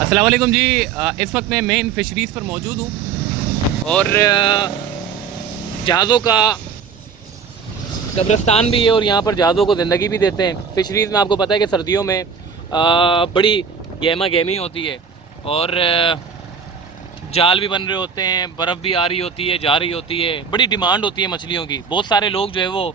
अस्सलाम वालेकुम जी। इस वक्त मैं मेन फ़िशरीज़ पर मौजूद हूँ और जहाज़ों का कब्रिस्तान भी है और यहाँ पर जहाज़ों को ज़िंदगी भी देते हैं। फ़िशरीज़ में आपको पता है कि सर्दियों में बड़ी गहमा गहमी होती है और जाल भी बन रहे होते हैं, बर्फ़ भी आ रही होती है, जा रही होती है, बड़ी डिमांड होती है मछलियों की। बहुत सारे लोग जो है वो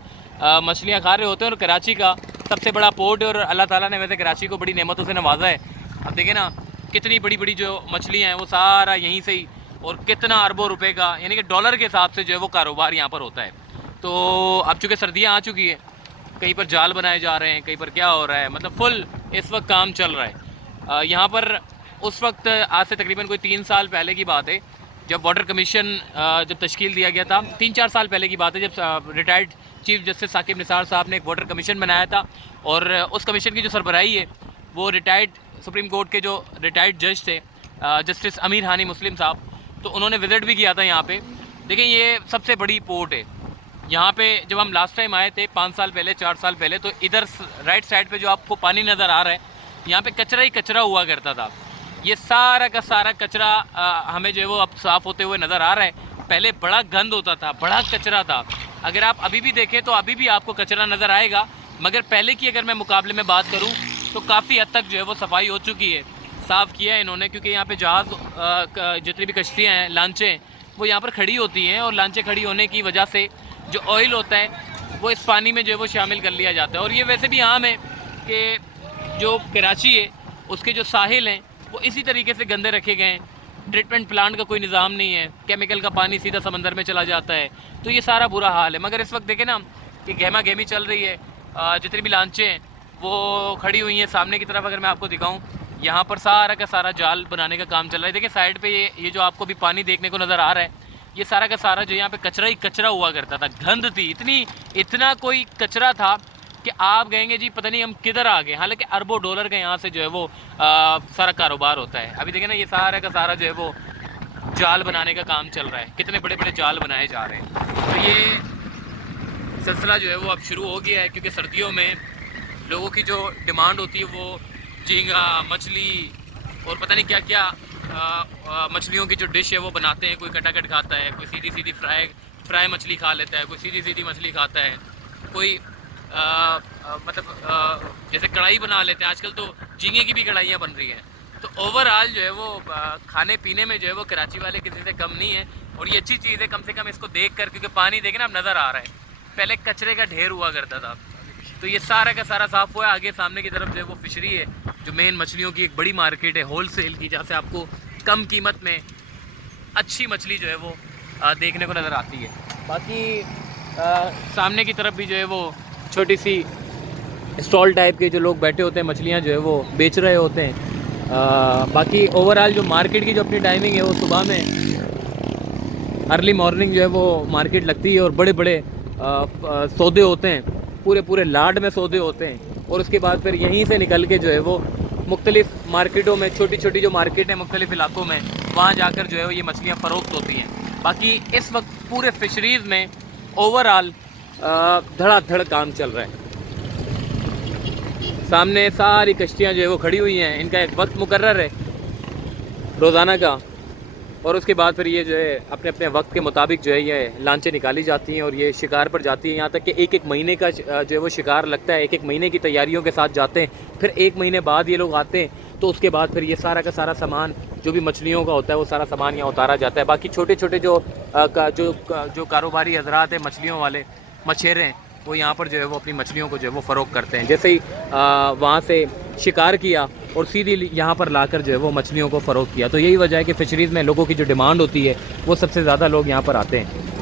मछलियाँ खा रहे होते हैं और कराची का सबसे बड़ा पोर्ट है और अल्लाह ताला ने वैसे कराची को बड़ी नेमतों से नवाजा है। अब देखें ना कितनी बड़ी बड़ी जो मछलियाँ हैं वो सारा यहीं से ही, और कितना अरबों रुपए का यानी कि डॉलर के हिसाब से जो है वो कारोबार यहाँ पर होता है। तो अब चूँकि सर्दियाँ आ चुकी है, कहीं पर जाल बनाए जा रहे हैं, कहीं पर क्या हो रहा है, मतलब फुल इस वक्त काम चल रहा है। यहाँ पर उस वक्त आज से तकरीबन कोई 3 साल पहले की बात है, जब वाटर कमीशन जब तश्कील दिया गया था, 3-4 साल पहले की बात है, जब retired chief justice Saqib Nisar साहब ने एक वाटर कमीशन बनाया था और उस कमीशन की जो सरबराही है वो रिटायर्ड सुप्रीम कोर्ट के जो रिटायर्ड जज थे जस्टिस अमीर हानी मुस्लिम साहब, तो उन्होंने विज़िट भी किया था यहाँ पे। देखिए ये सबसे बड़ी पोर्ट है यहाँ पे। जब हम लास्ट टाइम आए थे 5 साल पहले 4 साल पहले, तो इधर राइट साइड पे जो आपको पानी नज़र आ रहा है, यहाँ पे कचरा ही कचरा हुआ करता था। ये सारा का सारा कचरा हमें जो है वो अब साफ़ होते हुए नज़र आ रहा है। पहले बड़ा गंद होता था, बड़ा कचरा था। अगर आप अभी भी देखें तो अभी भी आपको कचरा नज़र आएगा, मगर पहले की अगर मैं मुकाबले में बात करूँ तो काफ़ी हद तक जो है वो सफाई हो चुकी है, साफ़ किया है इन्होंने। क्योंकि यहाँ पे जहाज़ जितनी भी कश्तियाँ हैं, लांचें, वो यहाँ पर खड़ी होती हैं और लांचें खड़ी होने की वजह से जो ऑयल होता है वो इस पानी में जो है वो शामिल कर लिया जाता है। और ये वैसे भी आम है कि जो कराची है उसके जो साहिल हैं वो इसी तरीके से गंदे रखे गए हैं। ट्रीटमेंट प्लांट का कोई निज़ाम नहीं है, केमिकल का पानी सीधा समंदर में चला जाता है, तो ये सारा बुरा हाल है। मगर इस वक्त देखें ना कि गहमा गहमी चल रही है, जितनी भी लांचें हैं वो खड़ी हुई हैं। सामने की तरफ अगर मैं आपको दिखाऊं, यहाँ पर सारा का सारा जाल बनाने का काम चल रहा है। देखिए साइड पे ये जो आपको भी पानी देखने को नज़र आ रहा है, ये सारा का सारा जो यहाँ पे कचरा ही कचरा हुआ करता था। गंद थी इतना कोई कचरा था कि आप कहेंगे जी पता नहीं हम किधर आ गए। हालांकि अरबों डॉलर का यहाँ से जो है वो सारा कारोबार होता है। अभी देखें ना ये सारा का सारा जो है वो जाल बनाने का काम चल रहा है, कितने बड़े बड़े जाल बनाए जा रहे हैं। तो ये सिलसिला जो है वो अब शुरू हो गया है, क्योंकि सर्दियों में लोगों की जो डिमांड होती है वो झींगा, मछली और पता नहीं क्या क्या मछलियों की जो डिश है वो बनाते हैं। कोई कटाकट खाता है, कोई सीधी सीधी फ्राई मछली खा लेता है, कोई सीधी सीधी मछली खाता है, कोई जैसे कढ़ाई बना लेते हैं। आजकल तो झींगे की भी कढ़ाइयाँ बन रही हैं। तो ओवरऑल जो है वो खाने पीने में जो है वो कराची वाले किसी से कम नहीं है। और ये अच्छी चीज़ है कम से कम इसको देख कर, क्योंकि पानी देखें ना अब नज़र आ रहा है, पहले कचरे का ढेर हुआ करता था। तो ये सारा का सारा साफ़ हुआ है। आगे सामने की तरफ जो है वो फिशरी है, जो मेन मछलियों की एक बड़ी मार्केट है होल सेल की, जहाँ से आपको कम कीमत में अच्छी मछली जो है वो देखने को नज़र आती है। बाकी सामने की तरफ भी जो है वो छोटी सी स्टॉल टाइप के जो लोग बैठे होते हैं, मछलियाँ जो है वो बेच रहे होते हैं। बाकी ओवरऑल जो मार्केट की जो अपनी टाइमिंग है वो सुबह में अर्ली मॉर्निंग जो है वो मार्केट लगती है और बड़े बड़े सौदे होते हैं, पूरे पूरे लाड में सौदे होते हैं। और उसके बाद फिर यहीं से निकल के जो है वो मुख्तलिफ मार्केटों में, छोटी छोटी जो मार्केट है मुख्तलिफ इलाकों में, वहाँ जाकर जो है ये मछलियाँ फ़रोख्त होती हैं। बाकी इस वक्त पूरे फिशरीज़ में ओवरऑल धड़ाधड़ काम चल रहा है। सामने सारी कश्तियाँ जो है वो खड़ी हुई हैं, इनका एक वक्त मुकर्रर है रोज़ाना का, और उसके बाद फिर ये जो है अपने अपने वक्त के मुताबिक जो है ये लांचें निकाली जाती हैं और ये शिकार पर जाती हैं। यहाँ तक कि एक महीने का जो है वो शिकार लगता है, एक महीने की तैयारियों के साथ जाते हैं। फिर 1 महीने बाद ये लोग आते हैं, तो उसके बाद फिर ये सारा का सारा सामान जो भी मछलियों का होता है वो सारा सामान यहाँ उतारा जाता है। बाकी छोटे छोटे जो कारोबारी हजरात हैं, मछलियों वाले मछेरे हैं, वो यहाँ पर जो है वो अपनी मछलियों को जो है वो फ़रोख्त करते हैं। जैसे ही वहाँ से शिकार किया और सीधी यहाँ पर लाकर जो है वो मछलियों को फ़रोख्त किया। तो यही वजह है कि फ़िशरीज़ में लोगों की जो डिमांड होती है वो सबसे ज़्यादा लोग यहाँ पर आते हैं।